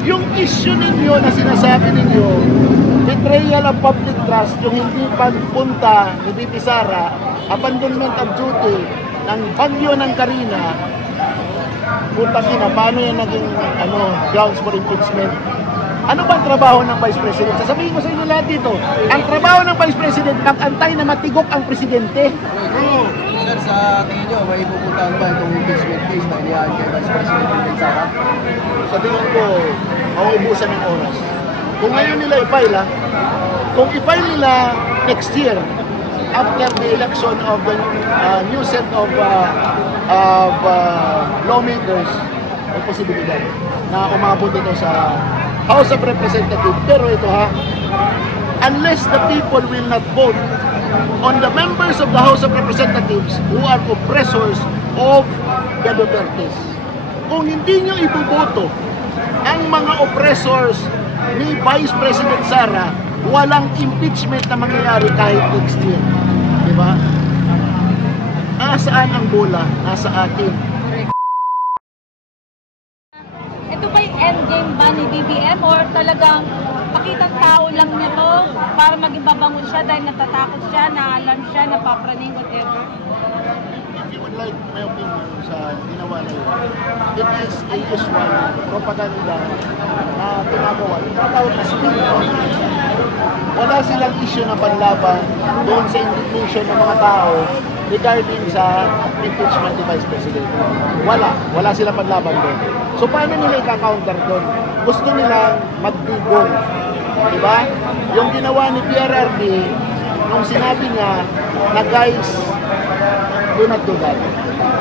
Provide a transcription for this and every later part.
Yung issue ninyo na sinasabi ninyo, betrayal of public trust, yung hindi pagpunta ni VP Sara, abandonment of duty ng bagyo ng Carina, punta na, paano yan naging grounds for impeachment? Ano ba ang trabaho ng Vice President? Sasabihin ko sa inyo lahat dito, ang trabaho ng Vice President, mag-antay na matigok ang Presidente. Sir, sa tingin nyo, may pupuntahan ba itong impeachment case na inihaan kay Vice President Sara? Sa tingin ko, mauubusan ng oras. Kung ngayon nila i-file, kung i-file nila next year, after the election of the new set of lawmakers, may posibilidad na umabot ito sa House of Representatives. Pero ito unless the people will not vote on the members of the House of Representatives who are oppressors of the Dutertes. Kung hindi nyo iboboto ang mga oppressors ni Vice President Sara, walang impeachment na mangyayari kahit next year. Diba? Nasaan ang bola? Nasa atin. Ito ba yung endgame ba ni BBM or talagang pakitang tao lang niya to para maging babangon siya dahil natatakot siya, naalarm siya, napapraning, whatever? If you would like my opinion sa ginawa na yun, it is a usual propaganda na ginagawa. Tinatawag na spin. Wala silang issue na panlaban doon sa indignation ng mga tao regarding sa impeachment ni Vice President. Wala silang panlaban doon. So paano nila i-counter doon? Gusto nilang magdigong. Diba? Yung ginawa ni PRRD, nung sinabi niya na guys, do not do that.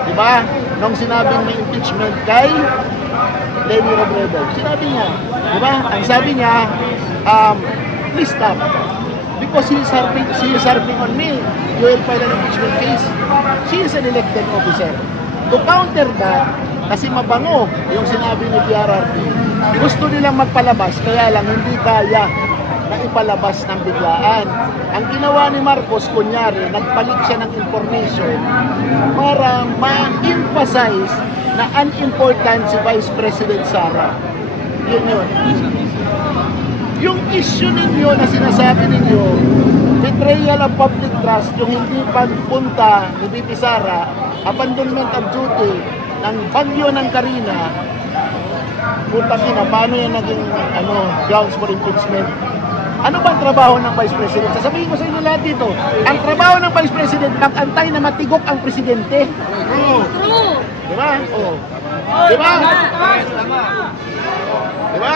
Diba? Nung sinabing may impeachment kay Leni Robredo, sinabi niya, diba? Ang sabi niya, please stop. Because she is harping on me. You will file an impeachment case. She is an elected officer. To counter that, kasi mabango yung sinabi ni PRRD, gusto nilang magpalabas, kaya lang hindi kaya na ipalabas ng biglaan. Ang ginawa ni Marcos, kunyari, nagpalit siya ng information para ma-emphasize na unimportant si Vice President Sara. Yun. Yung issue ninyo na sinasabi ninyo, betrayal of public trust, yung hindi pagpunta ni VP Sara, abandonment of duty ng bagyo ng Carina, punta na, paano yan naging grounds for impeachment? Ano ba ang trabaho ng Vice President? Sasabihin ko sa inyo lahat dito, ang trabaho ng Vice President, mag-antay na matigok ang Presidente. True. Diba? Diba? Diba?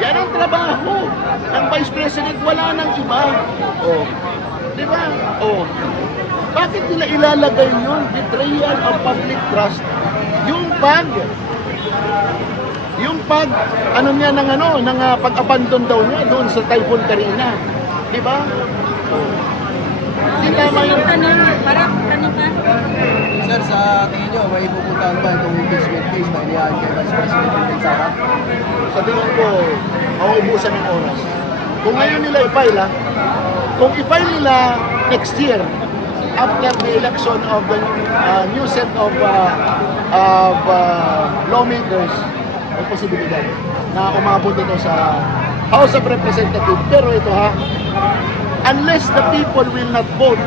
Yan ang trabaho ng Vice President, wala nang iba. Diba? Bakit nila ilalagay yun? Betrayal of public trust. Yung pag-abandon daw niya doon sa Typhoon Carina. Diba? Hindi tama yun. Parang tanong ka? Sir, sa tingin nyo, may pupuntahan ba itong impeachment case na inihaan kay Vice President Sara? Sa tingin ko, mauubusan ng oras. Kung ngayon nila i-file, kung i-file nila next year, after the election of the new set of lawmakers, may posibilidad na umabot ito sa House of Representatives. Pero ito unless the people will not vote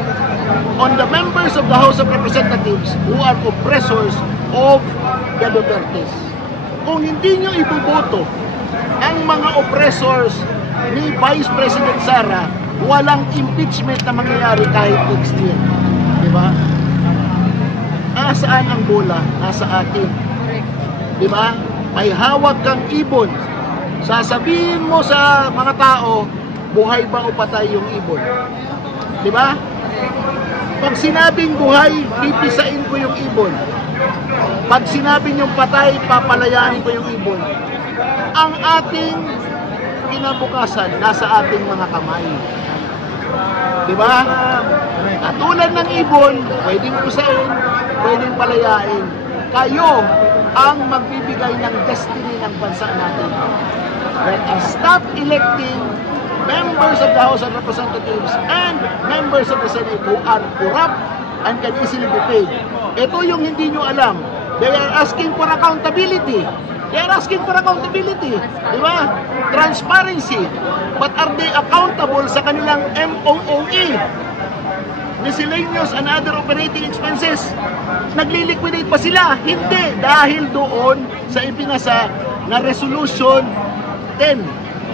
on the members of the House of Representatives who are oppressors of the Dutertes. Kung hindi nyo iboboto ang mga oppressors ni Vice President Sara, walang impeachment na mangyayari kahit next year. Diba? Nasaan ang bola? Nasa atin. Diba? May hawak kang ibon. Sasabihin mo sa mga tao, buhay ba o patay yung ibon? Diba? Pag sinabing buhay, pipisain ko yung ibon. Pag sinabing yung patay, papalayaan ko yung ibon. Ang ating kinabukasan, nasa ating mga kamay. Diba? Katulad ng ibon, pwedeng pusain, pwedeng palayain. Kayo ang magbibigay ng destiny ng bansa natin. Let us stop electing members of the House of Representatives and members of the Senate who are corrupt and can easily be paid. Ito yung hindi nyo alam. They are asking for accountability. They are asking for accountability. Di ba? Transparency. But are they accountable sa kanilang MOOE? Miscellaneous and other operating expenses. Nagli-liquidate ba sila? Hindi. Dahil doon sa ipinasa na Resolution 10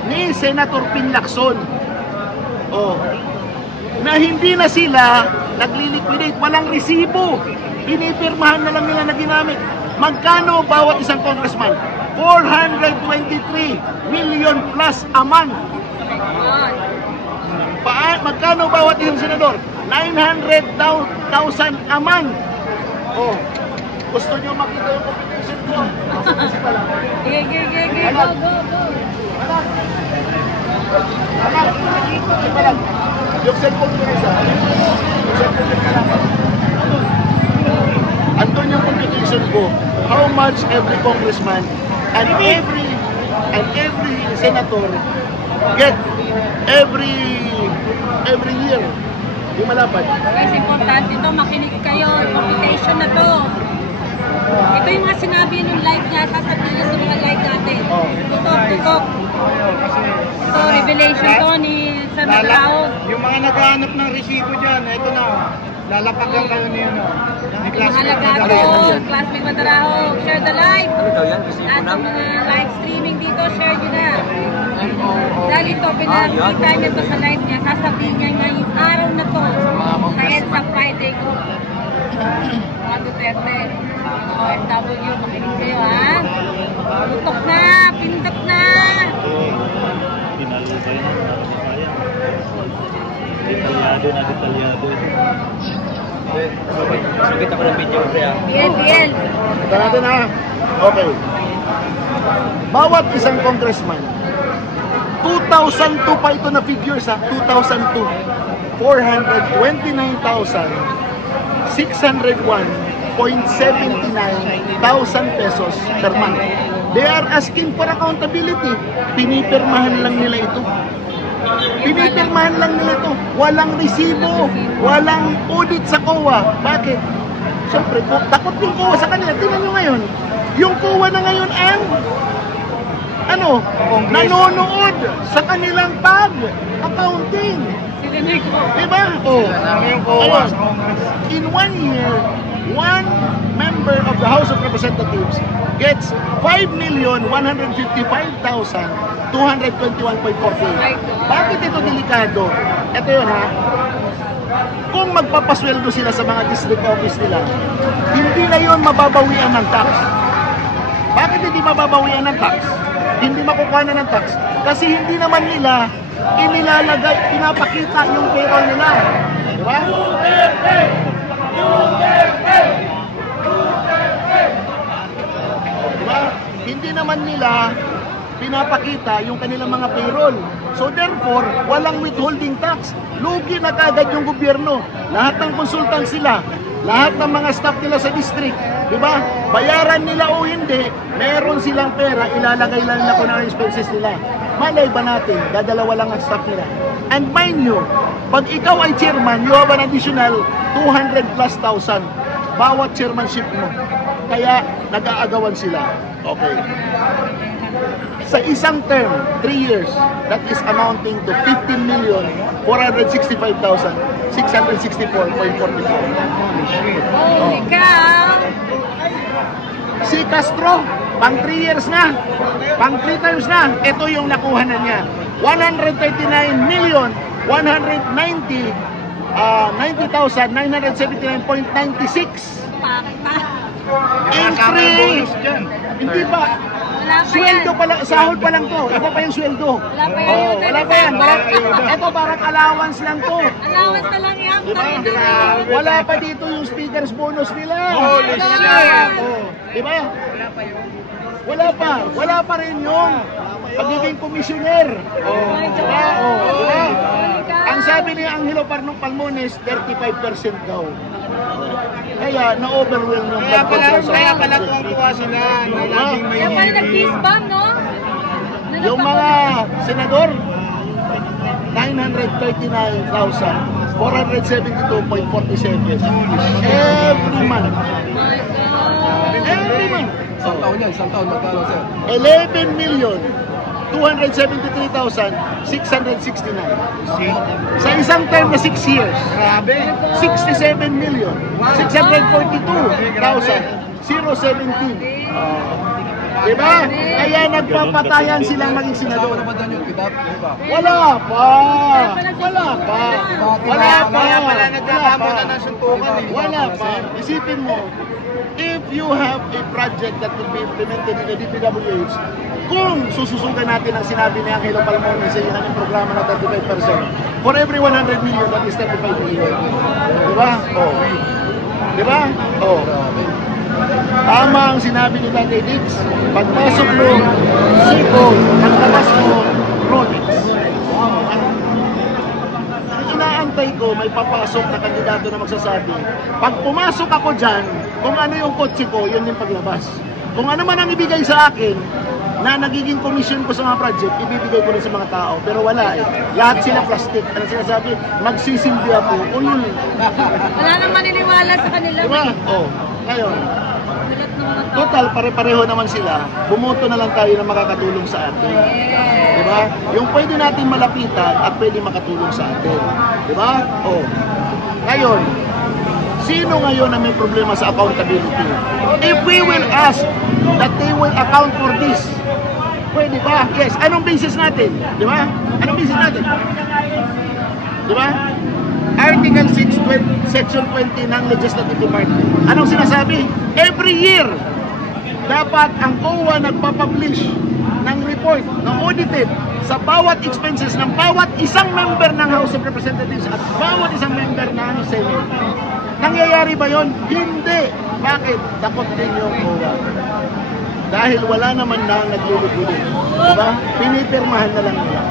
ni Senator Ping Lacson. Oh. Na hindi na sila nagli-liquidate. Walang resibo. Pinipirmahan na lang nila na ginamit. Magkano bawat isang congressman? 423 million plus a month. Magkano bawat isang senador? 900,000 a month. Oh, gusto nyo makita yung computation ko? Go. Yung cellphone ko isa. Andun yung computation ko. How much every congressman and every senator get every year. Di malapad. Guys, importante ito. Makinig kayo. Computation na to. Ito yung mga sinabi nung live niya. Sasabihin niya sa mga live natin. Tutok. Ito, revelation to ni Sir Mataraog. Yung mga naghahanap ng resibo dyan, ito na. Lalapagan kayo niyo. Ni classmate Mataraog. Classmate Mataraog. Share the live. At ang mga live streaming dito, share nyo na. Dahil ito, pinakita niya to sa live niya. Sasabihin niya ngayong araw na to. Kahit sa Friday ko. Mga Duterte. OFW, makinig kayo ha. Tutok na, pindot na. Detalyado. Sakit ako ng video, pre. Biel. Ito natin ha. Okay. Bawat isang congressman, 2002 pa ito na figures ha. 2002. 429,601.79,000 pesos per month. They are asking for accountability. Pinipirmahan lang nila ito. Walang resibo, walang audit sa COA. Bakit? Siyempre, takot yung COA sa kanila. Tingnan nyo ngayon, yung COA na ngayon ang nanonood sa kanilang pag-accounting. Diba? In 1 year, one member of the House of Representatives gets 5,155,221.48. Bakit ito delikado? Ito yun ha. Kung magpapasweldo sila sa mga district office nila, hindi na yun mababawian ng tax. Bakit hindi mababawian ng tax? Hindi makukuha na ng tax? Kasi hindi naman nila inilalagay, pinapakita yung payroll nila. Diba? Diba? Hindi naman nila pinapakita yung kanilang mga payroll. So therefore, walang withholding tax. Lugi na kagad yung gobyerno. Lahat ng consultant sila, lahat ng mga staff nila sa district, di ba? Bayaran nila o hindi, meron silang pera, ilalagay lang nila kung ano expenses nila. Malay ba natin, dadalawa lang ang staff nila. And mind you, pag ikaw ay chairman, you have an additional 200 plus thousand bawat chairmanship mo. Kaya nag-aagawan sila. Okay. Sa isang term, 3 years, that is amounting to 15,465,664.44. Holy cow! Si Castro, pang 3 years na, pang 3 times na, ito yung nakuha na niya. 139,979.96. Increase! Hindi ba? Sweldo pa lang, sahod pa lang to. Ito pa yung sweldo. Wala pa yan. Ito parang allowance lang to. Allowance pa lang yan. Wala pa dito yung speaker's bonus nila. Holy shit! Diba? Wala pa rin yung pagiging commissioner. Diba? Ang sabi ni Angelo Palmones, 35% daw. Kaya na-overwhelm yung Kaya pala tuwang-tuwa sila. Kaya pala nag-disband, no? Yung mga senador, 939,472.47 every month. Every month. Isang taon yan, isang taon. Magkano, sir? 11,272,669. Sa isang term na 6 years, grabe, 67,642,017. Diba? Kaya nagpapatayan silang maging senador. Kasama na ba dyan yung pitap? Diba? Wala pa. Wala pa. Wala pa. Wala nagkakabutan ng suntukan eh. Wala pa. Isipin mo, if you have a project that will be implemented in the DPWH, kung sususugan natin ang sinabi ni Angelo Palmoni sa inyong programa na 35%, for every 100 million, that is 35 million. Diba? Oh. Diba? Oh. Tama ang sinabi ni Tatay Dix, pagpasok mo, sipon, pagtabas mo, Rolex. Inaantay ko, may papasok na kandidato na magsasabi, pag pumasok ako dyan, kung ano yung kotse ko, yun yung paglabas. Kung ano man ang ibigay sa akin, na nagiging commission ko sa mga project, ibibigay ko rin sa mga tao. Pero wala eh. Lahat sila plastic. Ano sinasabi? Magsisilbi ako. O yun. Wala nang maniniwala sa kanila. Diba? Oh, ngayon. Gulat ng mga tao. Total, pare-pareho naman sila. Bumoto na lang tayo na makakatulong sa atin. Diba? Yung pwede natin malapitan at pwede makatulong sa atin. Diba? Oh. Ngayon, sino ngayon na may problema sa accountability? If we will ask that they will account for this, pwede ba? Yes. Anong basis natin? Di ba? Anong basis natin? Di ba? Article 6, Section 20 ng Legislative Department. Anong sinasabi? Every year, dapat ang COA nagpapublish ng report na audited sa bawat expenses ng bawat isang member ng House of Representatives at bawat isang member ng Senate. Nangyayari ba yon? Hindi. Bakit? Takot din yung COA. Dahil wala naman na naglulugulin. Diba? Pinipirmahan na lang nila.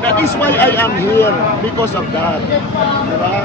That is why I am here. Because of that. Diba?